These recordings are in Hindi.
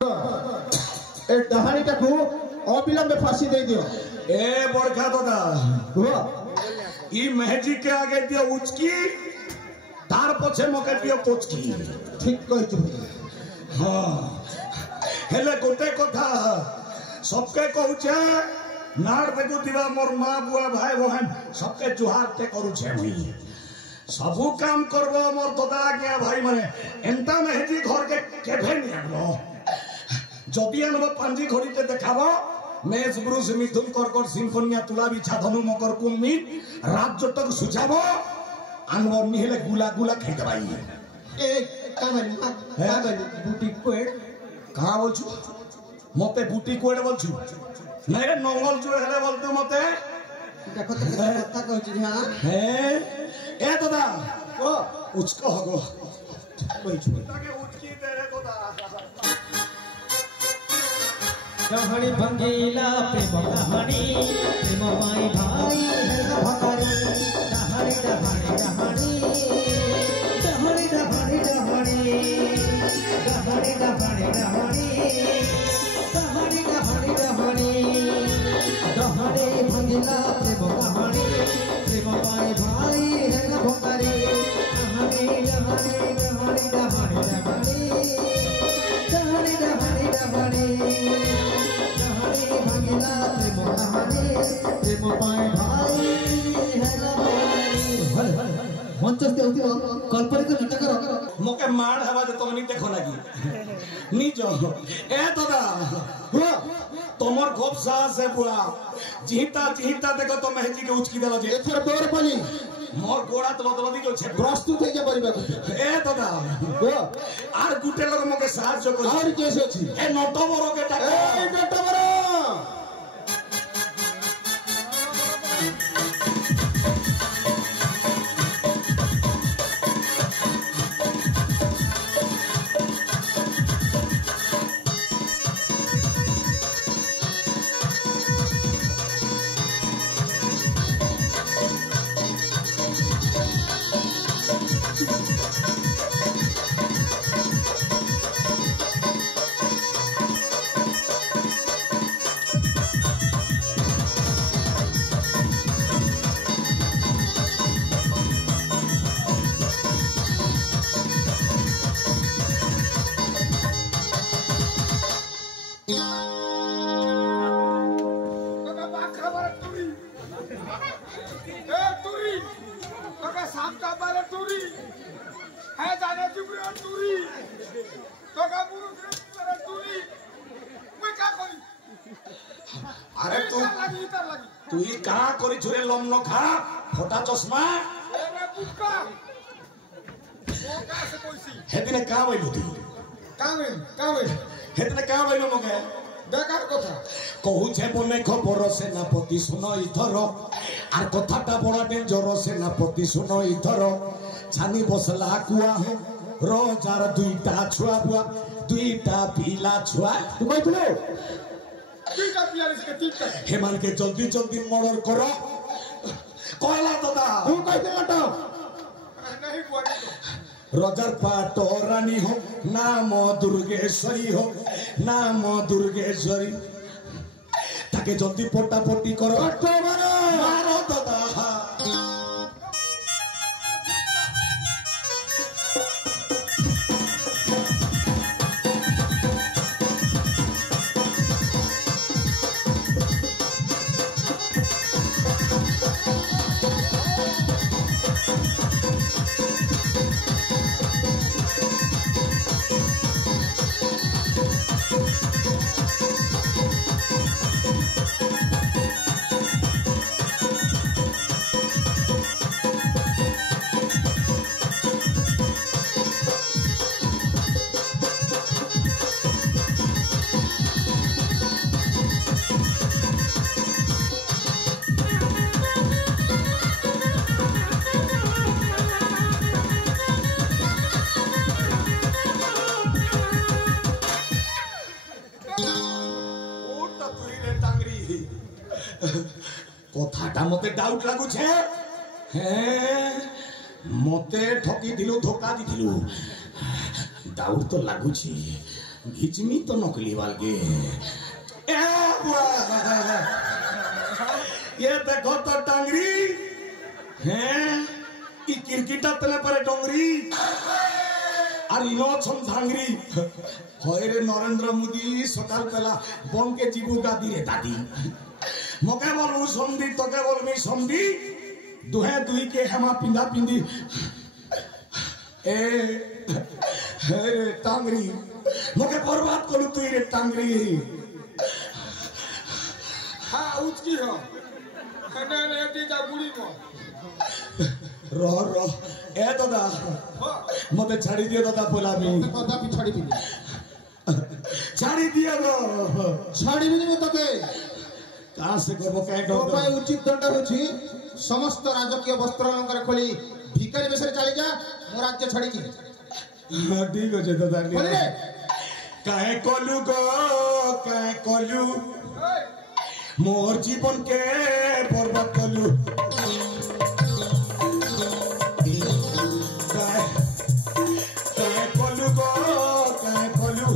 ए डहाणीटा को अविलंब फांसी दे दियो। ए बड़का दादा हुआ ई मेहजी के आगे दियो उचकी तार पछे मके दियो पोचकी। ठीक कहि तू। हां हेले गोटे कथा सबके कहूचे नाड़ देखु दिवा मोर मां बुआ भाई बहन सबके जुहार ते करू छे मुई सबु काम करबो मोर दादा के भाई माने एंता मेहजी घर के केभे नि आनो जदि आनबो पांजी घड़ी ते देखाबो मेज ब्रुस मिथुन कर्कट सिम्फोनिया तुला बिछा धनु मकर कुम्मी रात जतक सुझाबो आनबो निहेले गुला गुला खाइ दबाई। ए कागन बुटी कोड कहां बोलछु मते बुटी कोड बोलछु नहीं रे नंगल जुड़े हेले बोलतु मते देखो तो कथा कहछि। हां हे ए दादा ओ उचको हगो कोइ छु ताके उचकी दे रे दादा कहानी भंगीला प्रेम कहानी प्रेम माई भाई हेला भकारी डहाणी डहाणी डहाणी डहाणी डहाणी डहाणी डहाणी डहाणी डहाणी डहाणी डहाणी डहाणी डहाणी भंगीला प्रेम कहानी प्रेम माई भाई हेला भकारी डहाणी डहाणी डहाणी डहाणी डहाणी डहाणी डहाणी डहाणी कल्पनिक नाटक मोके मार हवा दे तुम नहीं देखो लगी नी जो ए दादा हुआ तोमर खूब साहस है बुआ जीता जीता देखो तो मेहजी के उचकी देला जे एथर बोर पली मोर गोड़ा तो बदल दी छे प्रस्तुत है के परिबा ए दादा हुआ आर गुटे लोग मोके साहाय्य कर और कैसे अछि ए नटो बरो के टाका ए बेटा बरो अरे तू ही कहां करी छुरे लम न खा फोटा चश्मा हेदिने का बइलु तू कावेन हेदिने का बइलु मगे बेकार कथा कहू छे बने खबर सेनापति सुनो इथर आर कथाटा बड़ा डेंजर सेनापति सुनो इथर छानी बसला कुआ हो रोजार दुईटा छुआ बुआ दुईटा पीला छुआ तू कहथलो तीनटा पियारे से तीनटा हेमान के जल्दी जल्दी मर्डर करो कहला दादा तू कहते लटो नहीं बुआ रजार पाट रानी हो नाम दुर्गेश्वरी हो नाम दुर्गेश्वरी ताके जल्दी पोटा पोटी करो मारो दादा कथाटा मते डाउट लागु छे हे मते ठकी दिलु धोखा दिलु डाउट तो लागु छी घिचमी तो नकली वाल के ए बुआ ये देखो तो टांगरी हैं ई किरकिटा तले पर डोंगरी আর ইনছম ধাংরি হয় রে নরেন্দ্র মোদি সকাল বেলা বনকে জীবু দাদি রে দাদি মকে বলু সন্ধি তোকে বলমি সন্ধি দুহে দুই কে হেমা পিন্ধা পিন্ধি এ রে টাংরি মকে বরবাদ করলু তুই রে টাংরি হ্যাঁ উচকি হ না না দিদা বুড়ি মো রহ রহ এ দাদা মতে ছাড়ি দিয়ে দাদা বলামি কথা পি ছাড়ি দিবি ছাড়ি দিয়ে গো ছাড়ি দিবি তোকে কাঁ সে করবো কে তো পাই উচিত দণ্ড হচ্ছে সমস্ত রাজকীয় বস্ত্র অলঙ্কার খোলি ভিখারি বেশে চালি যা মো রাজ্য ছাড়ি কি ঠিক আছে দাদা বলি রে কাহে কলু গো কাহে কলু মোর জীবন কে বরবাদ কলু কাহে কলু গো কাহে কলু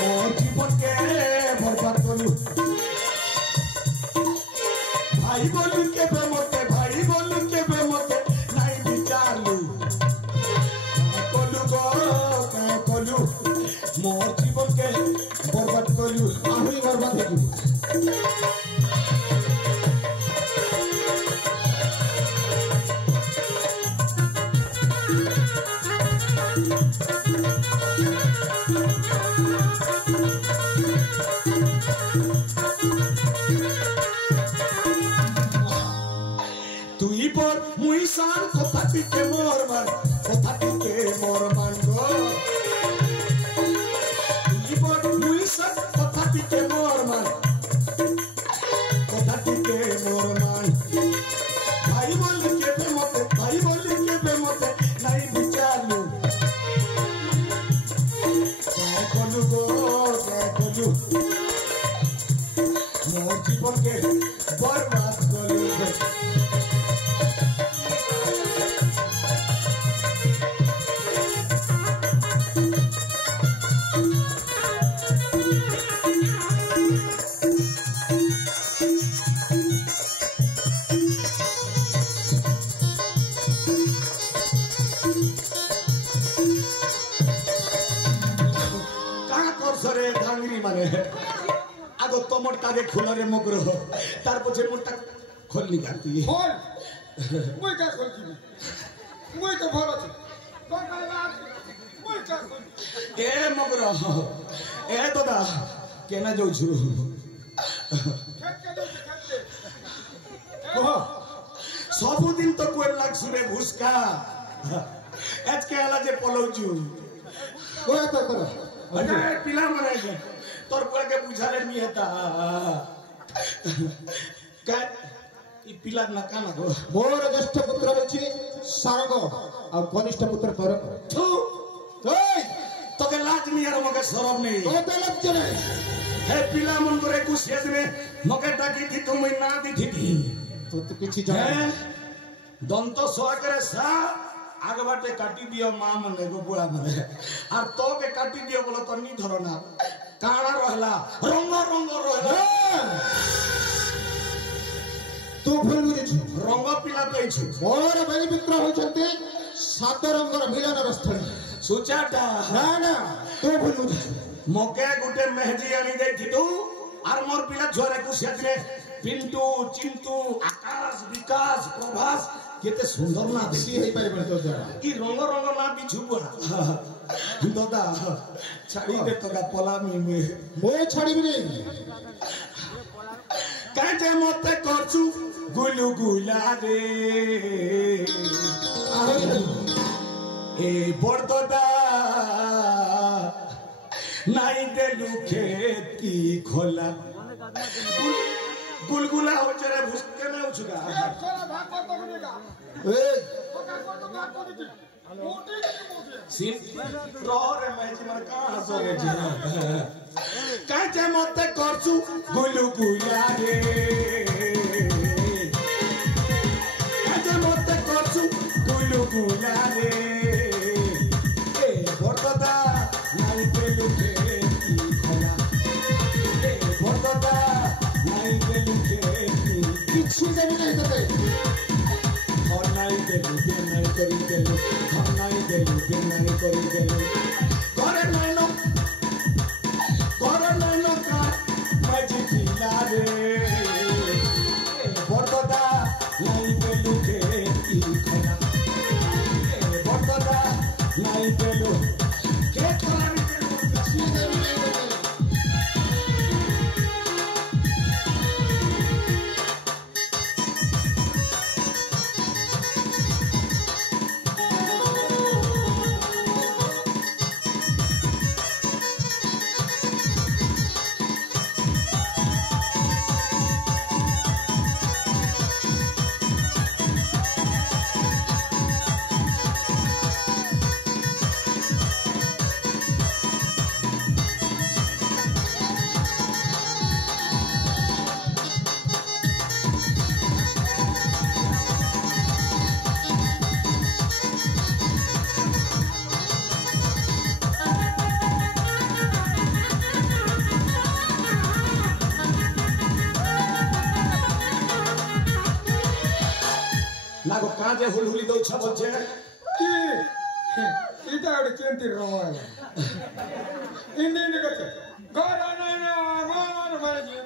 মোর জীবন কে বরবাদ কলু ভাই বলু কেবে মতে ভাই বলু কেবে মতে নাই বিচারলু কলু গো কাহে কলু মোর জীবন কে বরবাদ কলু আহুই বরবাদ হয়ে যাবি তুই পর মুই সার কথা দিতে মোর মান কথা দিতে মোর মান গো তুই পর মুই সার কথা দিতে মোর মান কথা দিতে মোর মান ভাই বলি কেবে মতে ভাই বলি কেবে মতে নাই বিচারলু কে কলু গো কে কলু মোর জীবনকে বরবাদ করলু মানে আগো তোমার কাগে খোলারে মগ্র তারপর যে মোরটা খোলনি গা তুই খোল মুই কা খোলছি মুই তো ভালো আছি মুই কা খোল এ মগ্র এ দাদা কেনা যাউছু খেতে দে খেতে सबुदिन तो कोई लागसु रे भुसका আজকে আলা যে পলৌছু ওরা তো করো আরে পিলা মানে তোর পুয়াকে বুঝালে নি হেতা কা ই পিলা না কানা গো মোর জ্যেষ্ঠ পুত্র হচ্ছে সারঙ্গ আর কনিষ্ঠ পুত্র তরঙ্গ থু এই তোকে লাজ নি আর মকে শরম নেই তো লজ্জ নাই হে পিলা মন করে কুছিয়া দিনে মকে ডাকি দি তুমি না দিথি তো তো কিছু জানা হ্যাঁ দন্ত সহকারে সা আগে বাটে কাটি দিও মা মনে গো বুড়া মনে আর তোকে কাটি দিও বলো তো নি ধরো না কাଣା রহলা রঙ্গ রঙ্গ রহলা তু ভুল বুঝিছু রঙ্গ পিলা কইছু মোর ভাই মিত্র হইছন্তি সাত রঙ্গর মিলনর স্থলী সুচাটা না না তু ভুল বুঝিছু মকে গুটে মেহজি আনি দেইथितु আর মোর পিলা ঝরে কুছিয়া দিনে পিন্টু চিন্তু আকাশ বিকাশ প্রভাস কেতে সুন্দর না সি দেখি হেই পারিবনি তো যারা কি রঙ্গ রঙ্গ না বিছু বুড়া দাদা ছাড়ি দে তোকা পলামি মে মো ছাড়িবি নি কাজে মতে করছু গুলু গুলা রে আহই এ বড়দা নাই দেলু খেতি খোলা গুলগুলা হচ্ছে রে ভুসকে না উছুগা খোলা ভাগ কর তো বনেগা এই ওকা কর তো ভাগ করে দি মোটি মোটি সিন রহরে মাইজি মার কা হাসোগে জি কাজে মতে করছু গুলু গুলা রে কাজে মতে করছু গুলু গুলা রে এ বড়দা নাই দেলু খেতি करी देलु हम नहीं देलु दिन नहीं करी देलु करे नैनो का मजी पिला रे बड़दा नहीं देलु के ई खना बड़दा नहीं देलु के खना नागो काजे हुलहुली दौ छ बजे की इटा अडे केंती रवाला इंदे कसे गराना ना मान माजी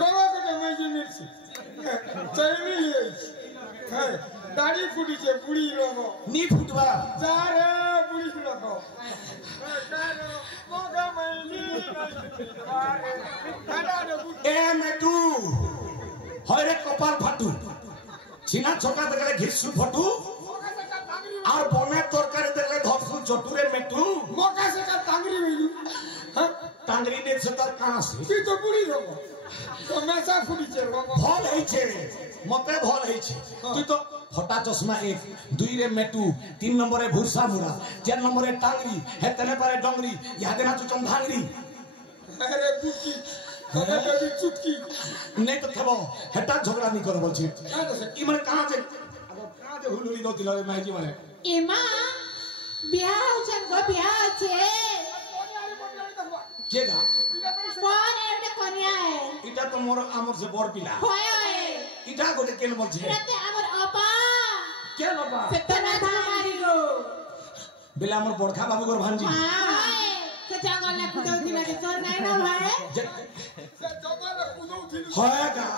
रवा कटे माजी मिर्ची चैनी है दाढ़ी फुटी छे बुड़ी रवा नी फुटवा जारे बुड़ी रवा मोगा माजी ए मेटू हरे कपाल फाटू छिना छोका देखले घिसु फटू और बने तरकारी देखले धरसु चटुरे मेटू मोका से का टांगरी मिलू हां टांगरी ने से तर कहां से की तो बुड़ी रवा तो मैसा फुटी छे रवा भल है छे मते भल है छे तू तो फटा चश्मा 1 2 रे मेटू 3 नंबर रे भुरसा मुरा 4 नंबर रे टांगरी हे तने पारे डंगरी यादे ना चुचम धांगरी अरे बुकी अरे कभी चुटकी नहीं तो थबो हेटा झगड़ा नहीं कर बोल छे ई माने कहां जे हुलुली दो दिला रे माई जी माने एमा बियाह छन गो बियाह छे केगा कोन एटा कन्या है इटा तो मोर आमर से बड़ पिला होय होय इटा गोटे केन बोल छे रते हमर अपा केन अपा सेतना धामारी गो बेला हमर बड़खा बाबू गोर भांजी हाय से जंगल ना कुदौ दिला के चोर नहीं ना भाई से जंगल में कूदो थी होएगा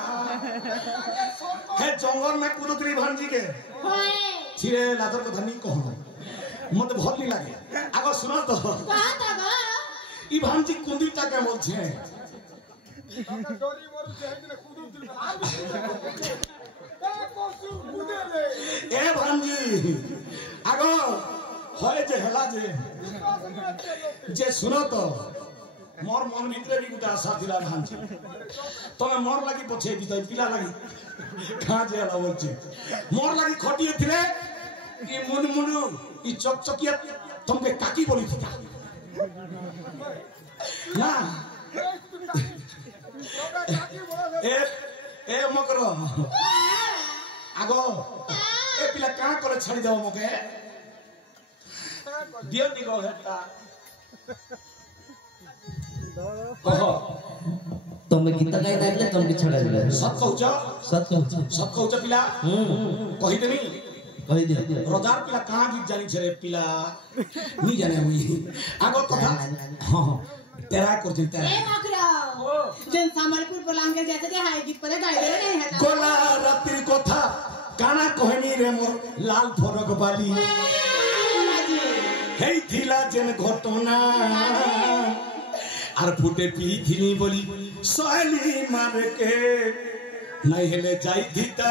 हे जंगल में कूदुतरी भांजी के होय छिरे लादर कथा नहीं कहनो मते भल नहीं लागे आगो सुनो तो कहा था गो ई भांजी कुंदीटा के बोल छे डोरी मोर से है कूदो थी का कोसु कूदे ले ए भांजी आगो होय जे हला जे सुनो तो मोर मन भीतर भी गुटा आशा दिला भांजी तमे मोर लागि पछे दी तो पिला लागि खा जे हला बोल छे मोर लागि खटिए थिले ई मुनमुनु ई चकचकिया तुमके काकी बोली थी ना ए ए मकरो आगो ए पिला का करे छाड़ी देबो मके दियो निगो हेता कहो तुम गीत गाई दाइले तुम के छड़ा दिले सत कहू पिला कहि देनी कहि दे रोजार पिला कहां गीत जानी छे रे पिला नहीं जाने हुई आगो कथा हां तेरा करते तेरा ए मकरा जन संबलपुर बोलांगे जैसे के हाई गीत पले गाई दे नहीं है गोला रात्रि कथा काना कहनी रे मोर लाल फरक बाली हेई थिला जेन घटना आर फुटे पी थिनी बोली सहेली मार के नहीं हेले जाई थीता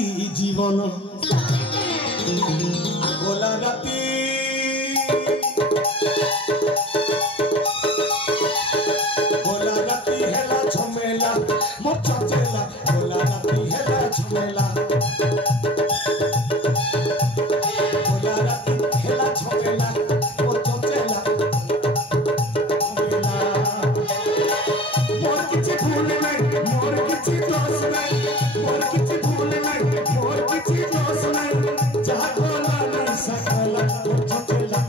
ई जीवन गोला राती हेला झमेला मोर चचेला गोला राती हेला झमेला गोला राती हेला झमेला मोर चचेला मोर किछि भूल नहीं मोर किछि दोष नहीं मोर किछि भूल नहीं मोर किछि दोष नहीं जहाँ गोला नहीं सकला मोर चचेला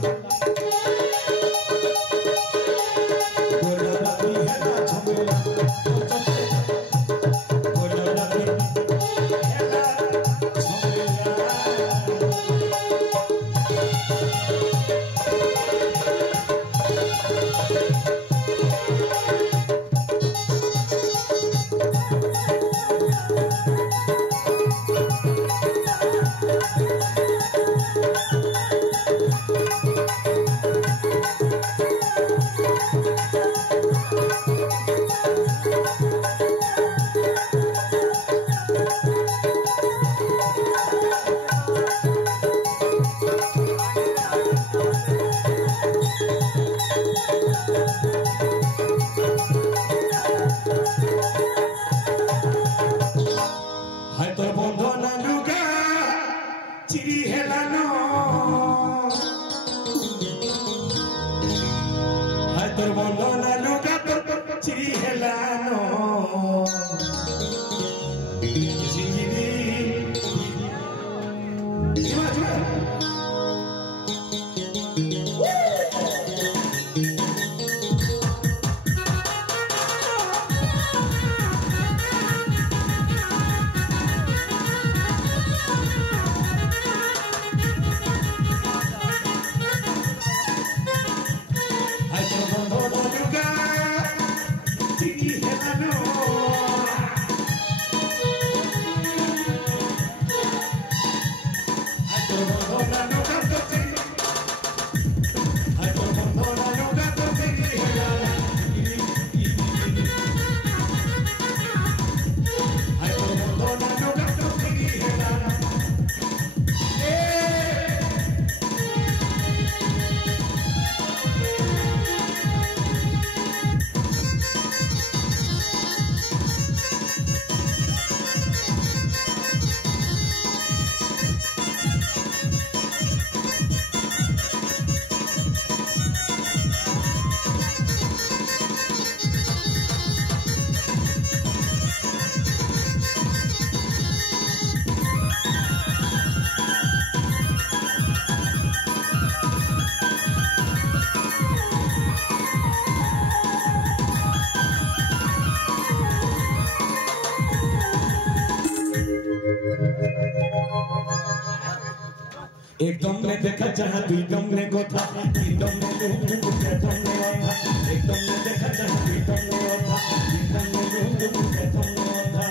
एक दम ने देखा चाहा दुई दम ने गोथा तीन दम ने घूम के दम ने ओथा एक दम ने देखा चाहा दुई दम ने ओथा तीन दम ने घूम के दम ने ओथा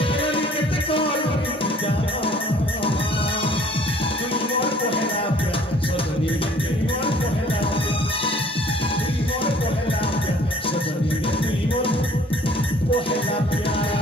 एनी केते कोल जा तुम मोर पहला प्यार सजनी तुम मोर पहला प्यार सजनी तुम मोर पहला प्यार